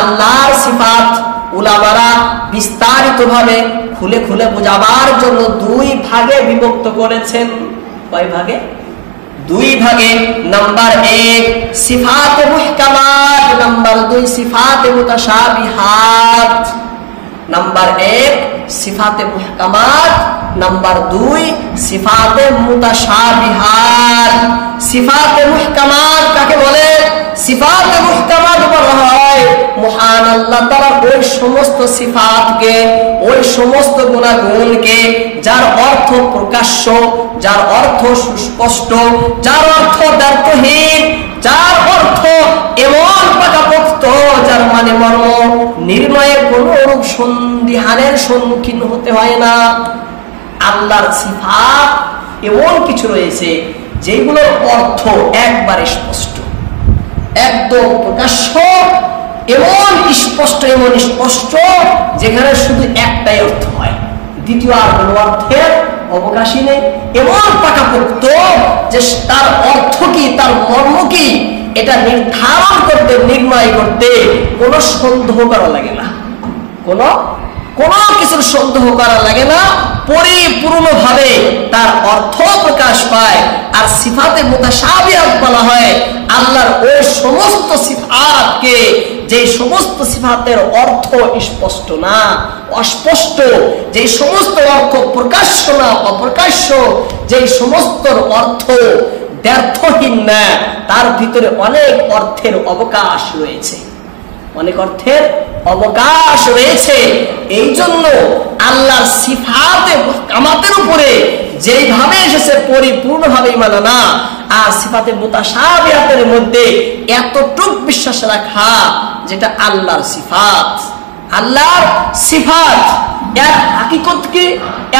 আল্লাহর সিফাত উলামারা বিস্তারিতভাবে খুলে খুলে বোঝাবার জন্য দুই ভাগে বিভক্ত করেছেন। কয় ভাগে? দুই ভাগে। নাম্বার 1 সিফাতে মুহকামাত, নাম্বার 2 সিফাতে মুতাশাবিহাত। নাম্বার 1 সিফাতে মুহকামাত, নাম্বার 2 সিফাতে মুতাশাবিহাত। সিফাতে মুহকামাত কাকে বলে? সিফাতে মুহকামাত বলা হয় মহান আল্লাহ তাআলা ওই সমস্ত সিফাতকে, ওই সমস্ত গুণাগুণকে যার অর্থ প্রকাশ্য, যার অর্থ সুস্পষ্ট, যার অর্থ দ্ব্যর্থহীন, যার অর্থ এমন পাকাপোক্ত, যার মানে মর্ম নির্ণয়ে কোন রূপ সন্দিহানের সম্মুখীন হতে হয় না। আল্লাহর সিফাত এমন কিছু রয়েছে যেগুলোর অর্থ একবারে স্পষ্ট, একদম প্রকাশ্য, এমন স্পষ্ট, এমন স্পষ্ট যেখানে শুধু একটাই অর্থ হয়, দ্বিতীয় আর কোনো অর্থের অবকাশই নেই। এমন পাকাপোক্ত যে তার অর্থ কি, তার মর্ম কি, এটা নির্ধারণ করতে, নির্ণয় করতে কোনো সন্দেহ করা লাগে না, কোনো কিছুর সন্দেহ করা লাগে না। পরিপূর্ণভাবে তার অর্থ প্রকাশ পায়। আর সিফাতে মুতাশাবিহাত বলা হয় আল্লাহর ওই সমস্ত সিফাতকে, যে সমস্ত সিফাতের অর্থ স্পষ্ট না, অস্পষ্ট, যে সমস্ত অর্থ প্রকাশ্য না, অপ্রকাশ্য, যে সমস্ত অর্থ ব্যর্থহীন না, তার ভিতরে অনেক অর্থের অবকাশ রয়েছে, অনেক অর্থের অবকাশ রয়েছে। এই জন্য আল্লাহর সিফাতে মুহকামাতের উপরে যেইভাবে এসেছে পরিপূর্ণভাবে মানা না, আর সিফাতে মুতাশাবিহাতের মধ্যে এতটুক বিশ্বাস রাখা যেটা আল্লাহর সিফাত। আল্লাহর সিফাত এর হাকিকত কি,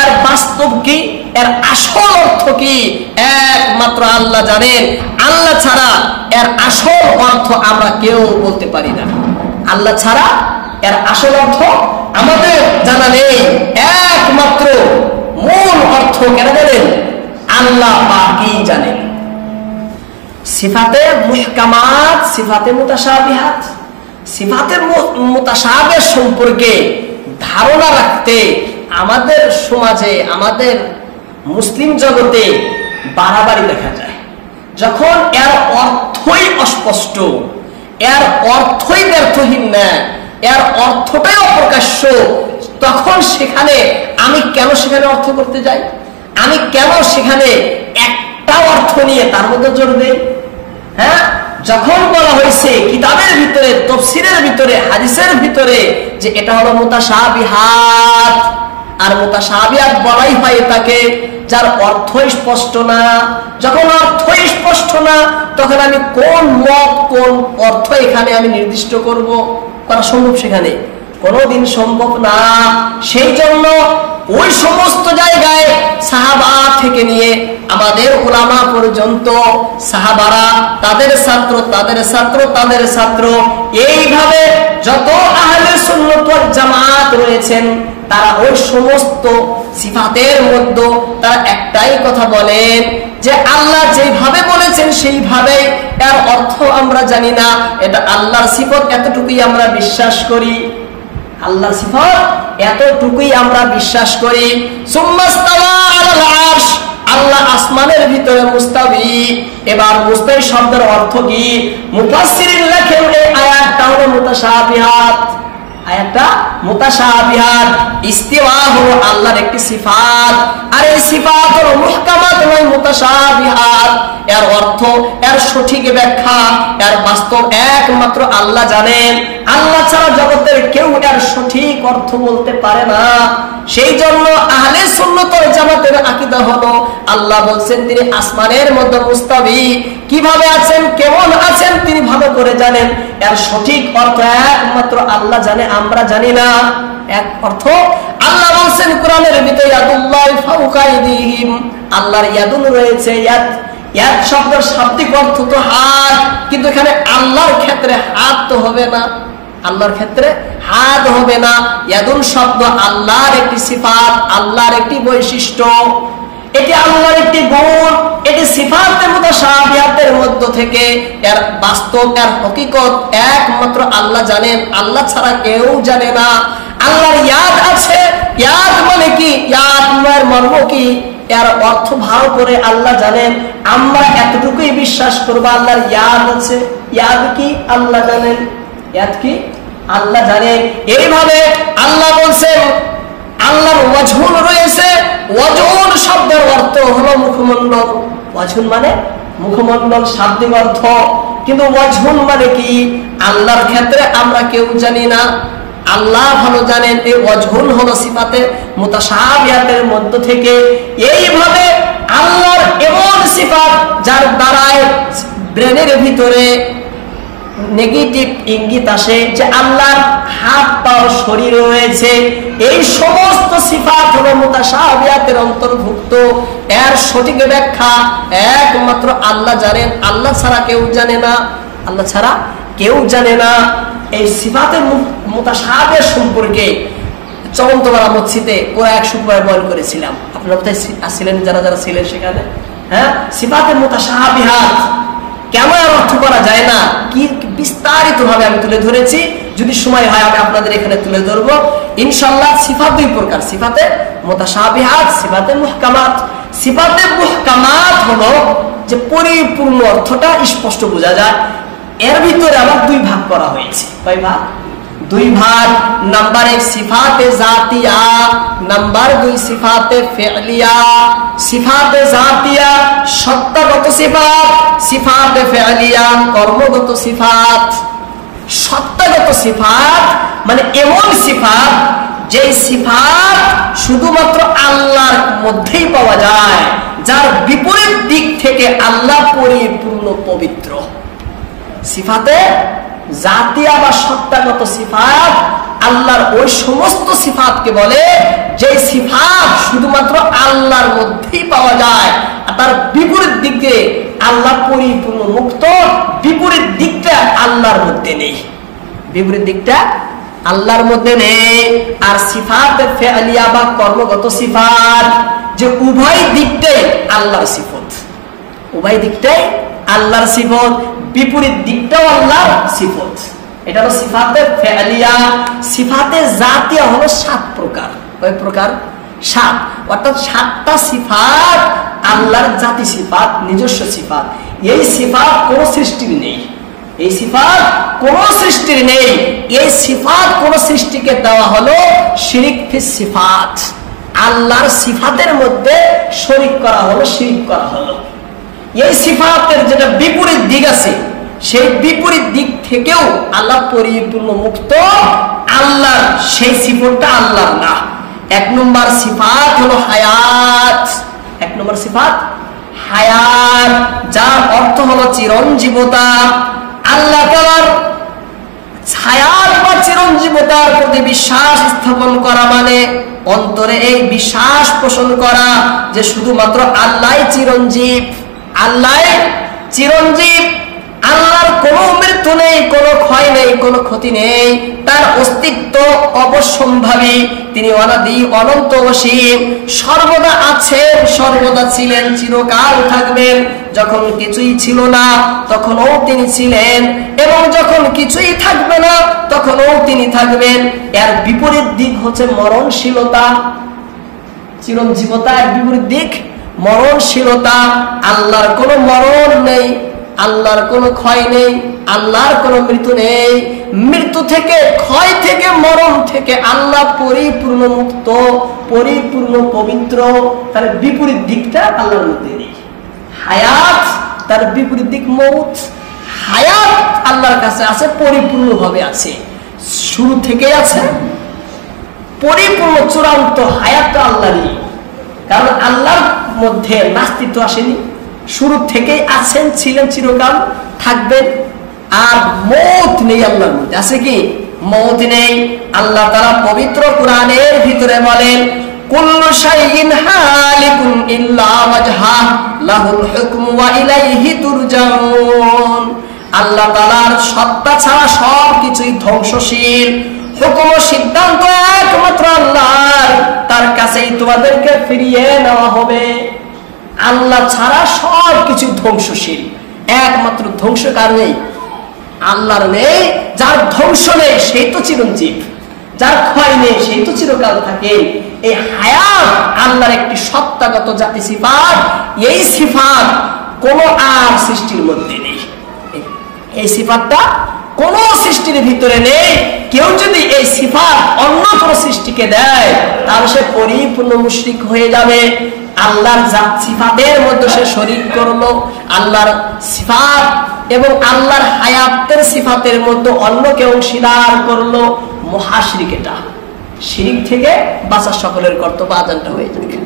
এর বাস্তব কি, এর আসল অর্থ কি একমাত্র আল্লাহ জানেন। আল্লাহ ছাড়া এর আসল অর্থ আমরা কেউ বলতে পারি না। আল্লাহ ছাড়া এর আসল অর্থ আমাদের জানা নেই। একমাত্র মূল অর্থ কেন জানেন? আল্লাহ পাকই জানেন। সিফাতে মুহকামাত, সিফাতে মুতাশাবিহাত, সিফাতের মুতাশাবিহ সম্পর্কে ধারণা রাখতে আমাদের সমাজে, আমাদের মুসলিম জগতে বাড়াবাড়ি দেখা যায়। যখন এর অর্থই অস্পষ্ট, এর অর্থই ব্যর্থহীন না, এর অর্থটাই অপ্রকাশ্য, তখন সেখানে আমি কেন সেখানে অর্থ করতে যাই? আমি কেন সেখানে একটা অর্থ নিয়ে তার মধ্যে জোর দেই? হ্যাঁ, যখন বলা হয়েছে কিতাবের ভিতরে, তাফসীরের ভিতরে, হাদিসের ভিতরে যে এটা হলো মুতাশাবিহাত, আর মুতাশাবিহাত বলাই হয় তাকে যার অর্থ স্পষ্ট না। যখন অর্থ স্পষ্ট না, তখন আমি কোন মত, কোন অর্থ এখানে আমি নির্দিষ্ট করব? করা সম্ভব? সেখানে কোনোদিন সম্ভব না। সেই জন্য ওই সমস্ত জায়গায় সাহাবা থেকে নিয়ে আমাদের উলামা পর্যন্ত, সাহাবারা, তাদের ছাত্র, তাদের ছাত্র, তাদের ছাত্র, এইভাবে যত আহলে সুন্নাত ওয়াল জামাত রয়েছেন, তারা ওই সমস্ত সিফাতের মধ্যে তারা একটাই কথা বলেন যে আল্লাহ যেভাবে বলেছেন সেইভাবে, এর অর্থ আমরা জানি না, এটা আল্লাহর সিফত, এতটুকুই আমরা বিশ্বাস করি। আল্লাহর সিফত এতটুকুই আমরা বিশ্বাস করি। সুম্মাস্তাওয়া আলাল আরশ, আল্লাহ আসমানের ভিতরে মুস্তাবি। এবার মুস্তাবি শব্দের অর্থ কি? মুফাসসিরিন লেখেন এই আয়াতটা হলো মুতাশাবিহাত। আয়াতটা মুতাশাবিহাত। ইস্তিওয়া হলো আল্লাহর একটি সিফাত, আর এই সিফাত হলো মুহকামাত নয় মুতাশাবিহাত। এর অর্থ, এর সঠিক ব্যাখ্যা, এর বাস্তব একমাত্র আল্লাহ জানেন। আল্লাহ ছাড়া জগতের কেউ এর সঠিক অর্থ বলতে পারে না। সেই জন্য আহলে সুন্নাত ওয়াল জামাতের আকীদা হলো আল্লাহ বলছেন তিনি আসমানের মধ্যে মুস্তাবি। কিভাবে আছেন, কেমন আছেন তিনি ভালো করে জানেন। এর সঠিক অর্থ একমাত্র আল্লাহ জানে, আমরা জানি না। এক অর্থ আল্লাহ বলছেন কোরআনের ভিতরে ইয়াদুল্লাহি ফাওকা আইদিহিম, আল্লাহর ইয়াদুন রয়েছে। ইয়াদ শব্দের শাব্দিক অর্থ তো হাত, কিন্তু এখানে আল্লাহর ক্ষেত্রে হাত তো হবে না, আল্লাহর ক্ষেত্রে হাত হবে না। ইয়াদুন শব্দ আল্লাহর একটি সিফাত, আল্লাহর একটি বৈশিষ্ট্য। এটি আল্লাহর একটি গুণ, এটি সিফাতে মুতাশাবিহাতের মধ্য থেকে এর বাস্তব, এর হকিকত একমাত্র আল্লাহ জানেন, আল্লাহ ছাড়া কেউ জানে না। আল্লাহর ইয়াদ আছে, ইয়াদ মানে কি, ইয়াদ এর মর্ম কি, এর অর্থ ভালো করে আল্লাহ জানেন। আমরা এতটুকুই বিশ্বাস করব আল্লাহর ইয়াদ আছে। ইয়াদ কি আল্লাহ জানেন, ইয়াদ কি আল্লাহ জানেন। এইভাবে আল্লাহ বলছেন আল্লাহর ওয়াজহুন রয়েছে। ওয়াজহুন শব্দের অর্থ হলো মুখমণ্ডল। ওয়াজহুন মানে মুখমণ্ডল শাব্দিক অর্থ, কিন্তু ওয়াজহুন মানে কি আল্লাহর ক্ষেত্রে আমরা কেউ জানি না, আল্লাহ ভালো জানেন। এই ওয়াজহুন হলো সিফাতে মুতাশাবিহাতের মধ্য থেকে। এইভাবে আল্লাহর এমন সিফাত যার দ্বারায় ব্রেনের ভিতরে নেগেটিভ ইঙ্গিত আসে যে আল্লাহর হাত পা শরীর রয়েছে, এই সমস্ত সিফাত হলো মুতাশাবিহাতের অন্তর্ভুক্ত। এর সঠিক ব্যাখ্যা একমাত্র আল্লাহ জানেন, আল্লাহ ছাড়া কেউ জানে না, আল্লাহ ছাড়া কেউ জানে না। এই সিফাতে মুতাশাবিহ সম্পর্কে চমন্তমারা মসজিদে পুরো 100 বয়ান করেছিলাম। আপনারা কোথায় ছিলেন, যারা যারা ছিলেন সেখানে? হ্যাঁ, সিফাতে মুতাশাবিহাত কেন এর অর্থ করা যায় না কি বিস্তারিত ভাবে আমি তুলে ধরেছি। যদি সময় হয় আমি আপনাদের এখানে তুলে ধরবো ইনশাআল্লাহ। সিফাত দুই প্রকার, সিফাতে মুতাশাবিহাত, সিফাতে মুহকামাত। সিফাতে মুহকামাত হলো যে পরিপূর্ণ অর্থটা স্পষ্ট বোঝা যায়। এর ভিতরে আবার দুই ভাগ করা হয়েছে। কয় ভাগ? দুই ভাগ। নাম্বার 1 সিফাতে জাতিয়া, নাম্বার 2 সিফাতে ফি'লিয়া। সিফাতে জাতিয়া সত্তাগত সিফাত, সিফাতে ফি'লিয়া কর্মগত সিফাত। সত্তাগত সিফাত মানে এমন সিফাত যে সিফাত শুধুমাত্র আল্লাহর মধ্যেই পাওয়া যায়, যার বিপরীত দিক থেকে আল্লাহ পরিপূর্ণ পবিত্র। সিফাতে জাতিয়া বা সত্তাগত সিফাত আল্লাহর ওই সমস্ত সিফাতকে বলে যে সিফাত শুধুমাত্র আল্লাহর মধ্যেই পাওয়া যায়, আর তার বিপরীত দিকে আল্লাহ পরিপূর্ণ মুক্ত। বিপরীত দিকটা আল্লাহর মধ্যে নেই, বিপরীত দিকটা আল্লাহর মধ্যে নেই। আর সিফাতে ফি'লিয়া বা কর্মগত সিফাত যে উভয় দিকটাই আল্লাহর সিফত, উভয় দিকটাই আল্লাহর সিফত, বিপরীত দিকটাও আল্লাহর সিফত। এটা হলো সিফাতে ফি'লিয়া। সিফাতে জাতিয়া হলো 7 প্রকার। কয় প্রকার? 7। অর্থাৎ 7টা সিফাত আল্লাহর জাতি সিফাত, নিজস্ব সিফাত। এই সিফাত কোন সৃষ্টির নেই, এই সিফাত কোন সৃষ্টির নেই। এই সিফাত কোন সৃষ্টিকে দেওয়া হলো শিরিক ফিস সিফাত, আল্লাহর সিফাতের মধ্যে শরীক করা হলো, শিরিক করা হলো। এই সিফাতের যেটা বিপরীত দিক আছে সেই বিপরীত দিক থেকেও আল্লাহ পরিপূর্ণ মুক্ত। আল্লাহ সেই সিফতটা আল্লাহর না। 1 নম্বর সিফাত হলো হায়াত। 1 নম্বর সিফাত হায়াত, যার অর্থ হলো চিরঞ্জীবতা। আল্লাহ তাআলার হায়াত বা চিরঞ্জীবতার প্রতি বিশ্বাস স্থাপন করা মানে অন্তরে এই বিশ্বাস পোষণ করা যে শুধুমাত্র আল্লাহই চিরঞ্জীব, আল্লাহ চিরঞ্জীব। আল্লাহর কোনো মৃত্যু নেই, কোনো ক্ষয় নেই, কোনো ক্ষতি নেই। তার অস্তিত্ব অবশ্যম্ভাবী। তিনি অনাদি অনন্ত অসীম, সর্বদা আছেন, সর্বদা ছিলেন, চিরকাল থাকবেন। যখন কিছুই ছিল না তখনও তিনি ছিলেন, এবং যখন কিছুই থাকবে না তখনও তিনি থাকবেন। এর বিপরীত দিক হচ্ছে মরণশীলতা। চিরঞ্জীবতা এর বিপরীত দিক মরণশীলতা। আল্লাহর কোনো মরণ নেই, আল্লাহর কোনো ক্ষয় নেই, আল্লাহর কোনো মৃত্যু নেই। মৃত্যু থেকে, ক্ষয় থেকে, মরণ থেকে আল্লাহ পরিপূর্ণ মুক্ত, পরিপূর্ণ পবিত্র। তার বিপরীত দিকটা আল্লাহর মধ্যে নেই। হায়াত, তার বিপরীত দিক মউত। হায়াত আল্লাহর কাছে আছে, পরিপূর্ণভাবে আছে, শুরু থেকে আছে, পরিপূর্ণ চূড়ান্ত হায়াত আল্লাহরই। কারণ আল্লাহর মধ্যে নাস্তিত্ব আসেনি, শুরু থেকেই আছেন, ছিলেন, চিরকাল থাকবেন। আর মৌত নেই আল্লাহর মধ্যে। আছে কি? মৌত নেই। আল্লাহ তাআলা পবিত্র কোরআনের ভিতরে বলেন কুল্লু শাইইন হালিকুন ইল্লা ওয়াজহা লাহুল হুকমু ওয়া ইলাইহি তুরজাউন। আল্লাহ তাআলার সত্তা ছাড়া সবকিছুই ধ্বংসশীল। হুকুম ও সিদ্ধান্ত একমাত্র আল্লাহর, তার কাছেই তোমাদেরকে ফিরিয়ে নেওয়া হবে। আল্লাহ ছাড়া সবকিছু ধ্বংসশীল, একমাত্র ধ্বংসকার নেই, আল্লাহর নেই। যার ধ্বংস নেই সেই তো চিরঞ্জীব, যার ক্ষয় নেই সেই তো চিরকাল থাকে। এই হায়াত আল্লাহর একটি সত্তাগত জাতি সিফাত, এই সিফাত কোন আর সৃষ্টির মধ্যে নেই। এই সিফাতটা কোন সৃষ্টির ভিতরে নেই। কেউ যদি এই সিফাত অন্য কোন সৃষ্টিকে দেয় তাহলে সে পরিপূর্ণ মুশরিক হয়ে যাবে। আল্লাহর জাত সিফাতের মধ্যে সে শরীক করলো, আল্লাহর সিফাত এবং আল্লাহর হায়াতের সিফাতের মধ্যে অন্যকে অংশীদার করলো, মহাশিরিক। এটা শিরিক থেকে বাঁচার সকলের কর্তব্য। আজানটা হয়ে যাবে।